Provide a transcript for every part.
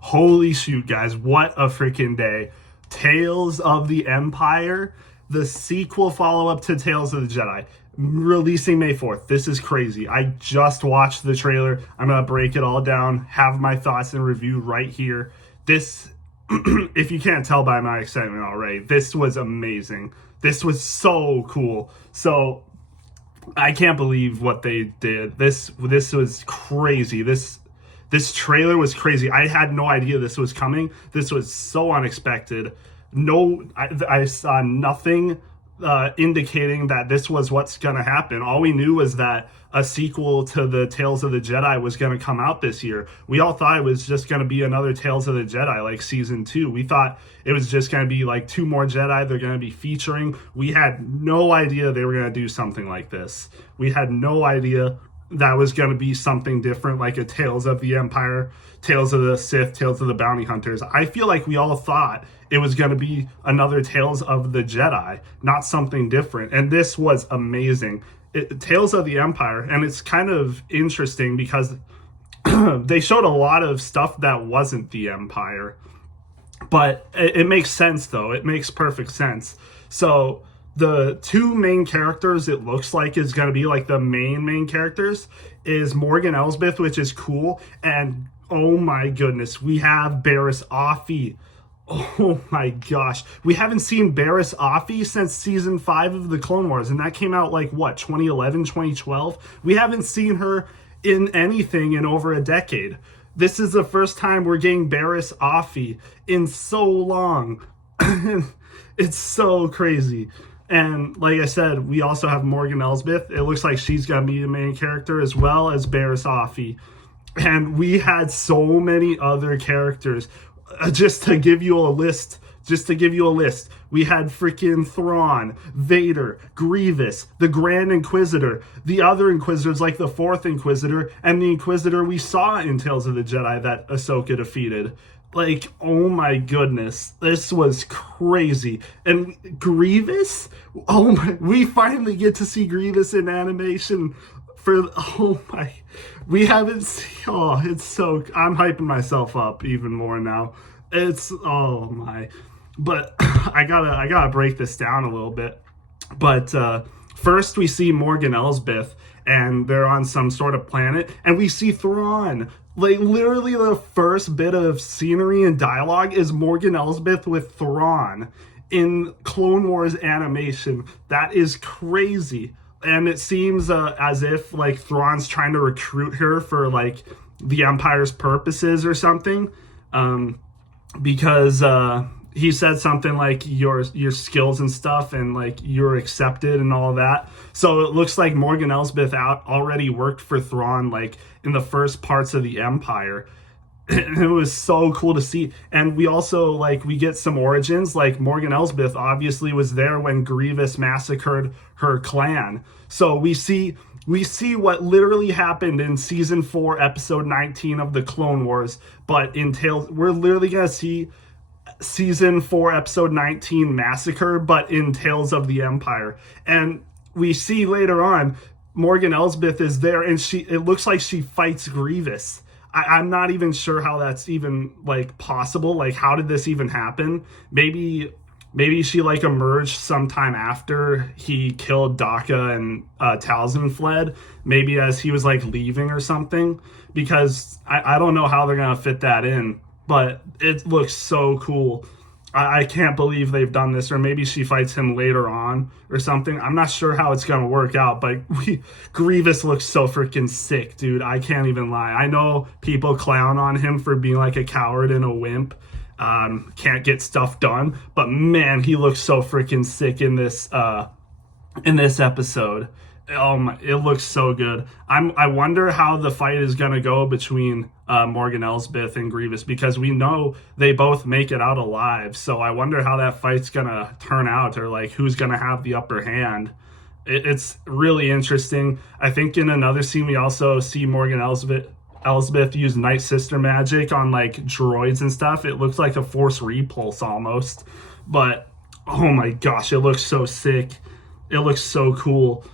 Holy shoot, guys. What a freaking day. Tales of the Empire, the sequel follow-up to Tales of the Jedi, releasing May 4th. This is crazy. I just watched the trailer. I'm going to break it all down, have my thoughts and review right here. This, if you can't tell by my excitement already, this was amazing. This was so cool. So I can't believe what they did. This was crazy. This trailer was crazy. I had no idea this was coming. This was so unexpected. I saw nothing indicating that this was what's going to happen. All we knew was that a sequel to the Tales of the Jedi was going to come out this year. We all thought it was just going to be another Tales of the Jedi, like season 2. We thought it was just going to be like 2 more Jedi they're going to be featuring. We had no idea they were going to do something like this. We had no idea that was going to be something different, like a Tales of the Empire, Tales of the Sith, Tales of the Bounty Hunters. I feel like we all thought it was going to be another Tales of the Jedi, not something different. And this was amazing. Tales of the Empire, and it's kind of interesting because they showed a lot of stuff that wasn't the Empire. But it makes sense, though. It makes perfect sense. So the 2 main characters it looks like is going to be like the main characters is Morgan Elsbeth, which is cool, and oh my goodness, we have Barriss Offee. Oh my gosh, we haven't seen Barriss Offee since season 5 of the Clone Wars, and that came out like what, 2011, 2012? We haven't seen her in anything in over a decade. This is the first time we're getting Barriss Offee in so long. It's so crazy. And like I said, we also have Morgan Elsbeth. It looks like she's going to be the main character as well as Barriss Offee. And we had so many other characters. Just to give you a list, we had freaking Thrawn, Vader, Grievous, the Grand Inquisitor, the other Inquisitors like the 4th Inquisitor, and the Inquisitor we saw in Tales of the Jedi that Ahsoka defeated. Like, oh my goodness, this was crazy. And Grievous? Oh my, we finally get to see Grievous in animation we haven't seen, it's so, I'm hyping myself up even more now. Oh my, but I gotta break this down a little bit. But first we see Morgan Elsbeth, and they're on some sort of planet, and we see Thrawn. Like, literally the first bit of scenery and dialogue is Morgan Elsbeth with Thrawn in Clone Wars animation. That is crazy. And it seems as if, like, Thrawn's trying to recruit her for, like, the Empire's purposes or something. Because he said something like your skills and stuff, and, like, you're accepted and all that. So it looks like Morgan Elsbeth already worked for Thrawn, like, in the first parts of the Empire. And it was so cool to see. And we also, like, we get some origins. Like, Morgan Elsbeth obviously was there when Grievous massacred her clan. So we see what literally happened in season 4, episode 19 of the Clone Wars. But in Tales, we're literally going to see season 4, episode 19 massacre, but in Tales of the Empire. And we see later on, Morgan Elsbeth is there, and it looks like she fights Grievous. I'm not even sure how that's even, like, possible. Like, how did this even happen? Maybe she, like, emerged sometime after he killed Daka and Talzin fled. Maybe as he was, like, leaving or something. Because I don't know how they're going to fit that in. But it looks so cool. I can't believe they've done this. Or maybe she fights him later on or something. I'm not sure how it's going to work out. But Grievous looks so freaking sick, dude. I can't even lie. I know people clown on him for being like a coward and a wimp. Can't get stuff done. But man, he looks so freaking sick in this episode. Oh my, it looks so good. I wonder how the fight is going to go between Morgan Elsbeth and Grievous, because we know they both make it out alive. So I wonder how that fight's going to turn out, or like who's going to have the upper hand. It's really interesting. I think in another scene we also see Morgan Elsbeth use Night Sister magic on like droids and stuff. It looks like a Force repulse almost. But oh my gosh, it looks so sick. It looks so cool.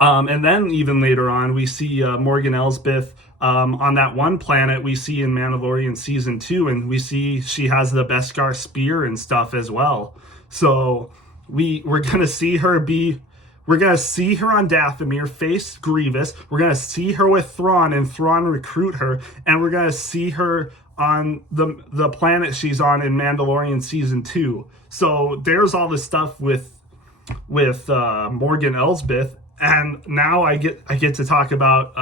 And then even later on, we see Morgan Elsbeth on that one planet we see in Mandalorian season 2, and we see she has the Beskar spear and stuff as well. So we're gonna see her we're gonna see her on Dathomir face Grievous. We're gonna see her with Thrawn, and Thrawn recruit her, and we're gonna see her on the planet she's on in Mandalorian season 2. So there's all this stuff with Morgan Elsbeth, and now I get to talk about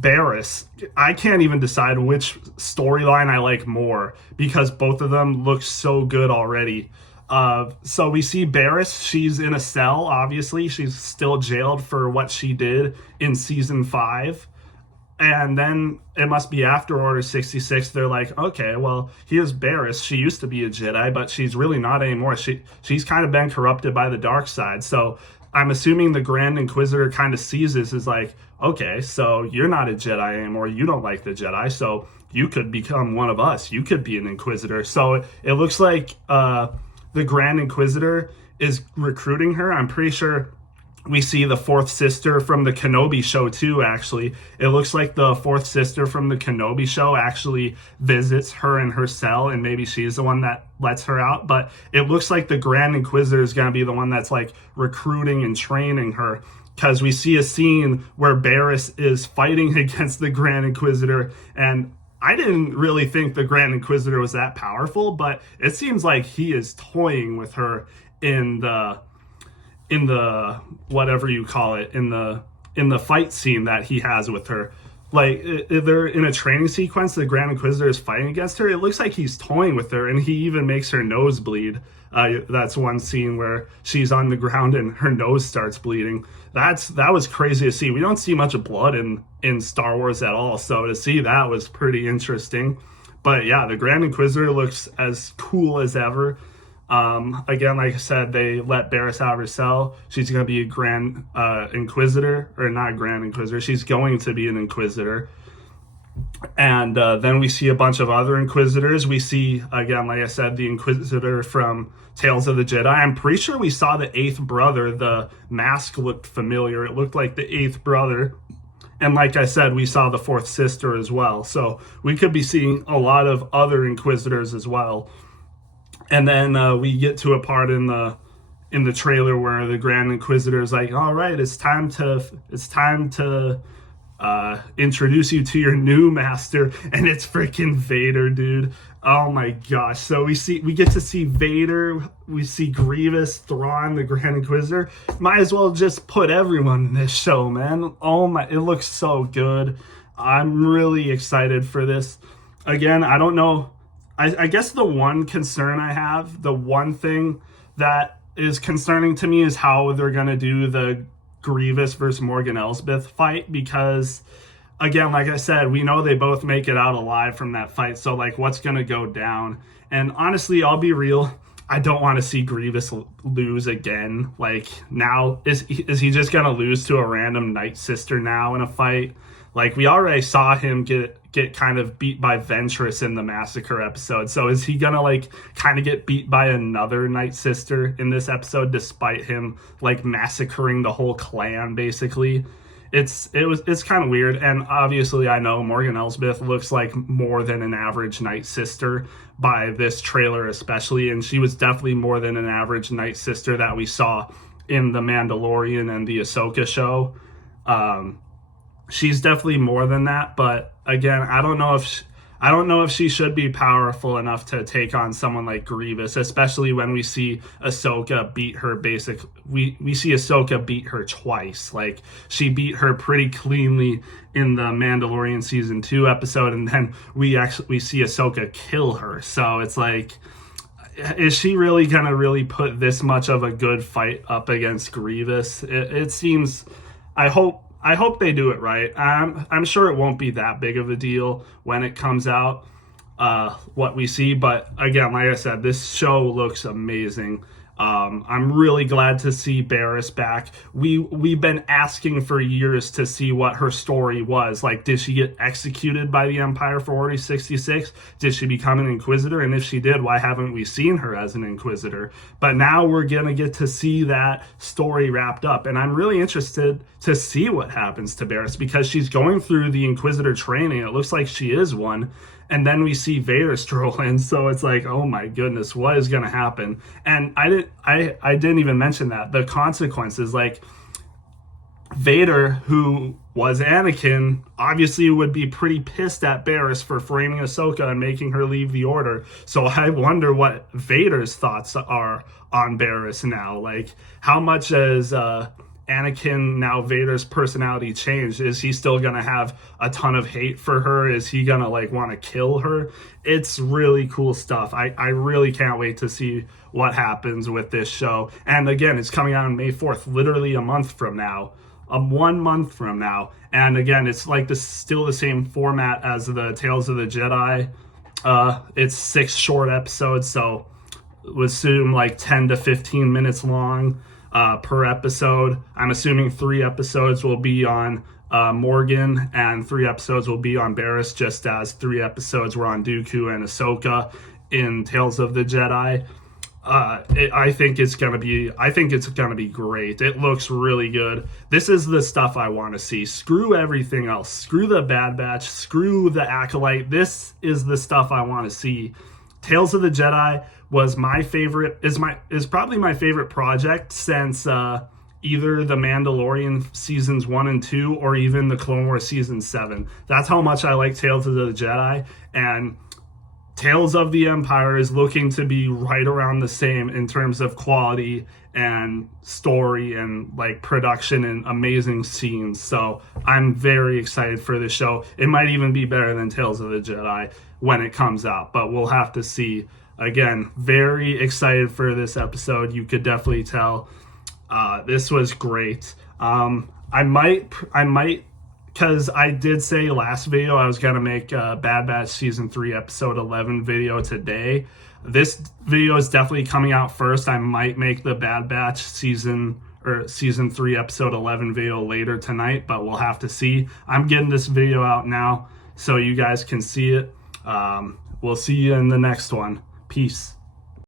Barriss. I can't even decide which storyline I like more because both of them look so good already. So we see Barriss. She's in a cell, obviously. She's still jailed for what she did in season 5. And then it must be after Order 66. They're like, okay, well, here's Barriss. She used to be a Jedi, but she's really not anymore. She's kind of been corrupted by the dark side. So I'm assuming the Grand Inquisitor kind of sees this as like, okay, so you're not a Jedi anymore. You don't like the Jedi, so you could become one of us. You could be an Inquisitor. So it looks like the Grand Inquisitor is recruiting her. I'm pretty sure we see the fourth sister from the Kenobi show too, actually. It looks like the fourth sister from the Kenobi show actually visits her in her cell, and maybe she's the one that lets her out. But it looks like the Grand Inquisitor is going to be the one that's like recruiting and training her, because we see a scene where Barriss is fighting against the Grand Inquisitor, and I didn't really think the Grand Inquisitor was that powerful, but it seems like he is toying with her in the whatever you call it, in the fight scene that he has with her. Like, they're in a training sequence, the Grand Inquisitor is fighting against her. It looks like he's toying with her, and he even makes her nose bleed. That's one scene where she's on the ground and her nose starts bleeding. That was crazy to see. We don't see much blood in Star Wars at all, so to see that was pretty interesting. But yeah, the Grand Inquisitor looks as cool as ever. Again, like I said, they let Barriss out of her cell. She's going to be a Grand Inquisitor, or not Grand Inquisitor. She's going to be an Inquisitor. And then we see a bunch of other Inquisitors. We see, again, like I said, the Inquisitor from Tales of the Jedi. I'm pretty sure we saw the 8th brother. The mask looked familiar. It looked like the 8th brother. And like I said, we saw the 4th sister as well. So we could be seeing a lot of other Inquisitors as well. And then we get to a part in the trailer where the Grand Inquisitor is like, all right, it's time to introduce you to your new master, and it's freaking Vader, dude. Oh my gosh. So we get to see Vader, we see Grievous, Thrawn, the Grand Inquisitor. Might as well just put everyone in this show, man. Oh my, it looks so good. I'm really excited for this. Again, I don't know. I guess the one concern I have, the one thing that is concerning to me is how they're going to do the Grievous versus Morgan Elsbeth fight, because, again, like I said, we know they both make it out alive from that fight, so, like, what's going to go down? And honestly, I'll be real, I don't want to see Grievous lose again. Like, now, is he just going to lose to a random Night Sister now in a fight? Like, we already saw him get kind of beat by Ventress in the Massacre episode. So is he gonna, like, kind of get beat by another Night Sister in this episode, despite him, like, massacring the whole clan, basically? It's kind of weird. And obviously, I know Morgan Elsbeth looks like more than an average Night Sister by this trailer especially. And she was definitely more than an average Night Sister that we saw in The Mandalorian and the Ahsoka show. She's definitely more than that, but again, I don't know if she should be powerful enough to take on someone like Grievous, especially when we see Ahsoka beat her we see Ahsoka beat her twice. Like, she beat her pretty cleanly in the Mandalorian season 2 episode, and then we see Ahsoka kill her. So it's like, is she really gonna really put this much of a good fight up against Grievous? It seems, I hope they do it right. I'm sure it won't be that big of a deal when it comes out, what we see. But again, like I said, this show looks amazing. I'm really glad to see Barriss back. We've been asking for years to see what her story was. Like, did she get executed by the Empire for Order 66? Did she become an Inquisitor? And if she did, why haven't we seen her as an Inquisitor? But now we're gonna get to see that story wrapped up, and I'm really interested to see what happens to Barriss because she's going through the Inquisitor training. It looks like she is one. And then we see Vader stroll in, so it's like, oh my goodness, what is going to happen? And I didn't even mention that the consequences. Like, Vader, who was Anakin, obviously would be pretty pissed at Barriss for framing Ahsoka and making her leave the Order. So I wonder what Vader's thoughts are on Barriss now. Like, how much has Anakin, now Vader's personality changed? Is he still gonna have a ton of hate for her? Is he gonna like want to kill her? It's really cool stuff. I really can't wait to see what happens with this show. And again, it's coming out on May 4th, literally a month from now. 1 month from now. And again, it's like this, still the same format as the Tales of the Jedi. It's 6 short episodes, so we'll assume like 10 to 15 minutes long per episode. I'm assuming 3 episodes will be on Morgan and 3 episodes will be on Barriss, just as 3 episodes were on Dooku and Ahsoka in Tales of the Jedi. I think it's gonna be great. It looks really good. This is the stuff I want to see. Screw everything else. Screw the Bad Batch. Screw the Acolyte. This is the stuff I want to see. Tales of the Jedi was my favorite. Is probably my favorite project since either The Mandalorian seasons 1 and 2 or even the Clone Wars season 7. That's how much I like Tales of the Jedi, and Tales of the Empire is looking to be right around the same in terms of quality and story and like production and amazing scenes. So I'm very excited for this show. It might even be better than Tales of the Jedi when it comes out, but we'll have to see. Again, very excited for this episode. You could definitely tell this was great. I might because I did say last video I was going to make Bad Batch Season 3 Episode 11 video today. This video is definitely coming out first. I might make the Bad Batch Season 3 Episode 11 video later tonight, but we'll have to see. I'm getting this video out now so you guys can see it. We'll see you in the next one. Peace.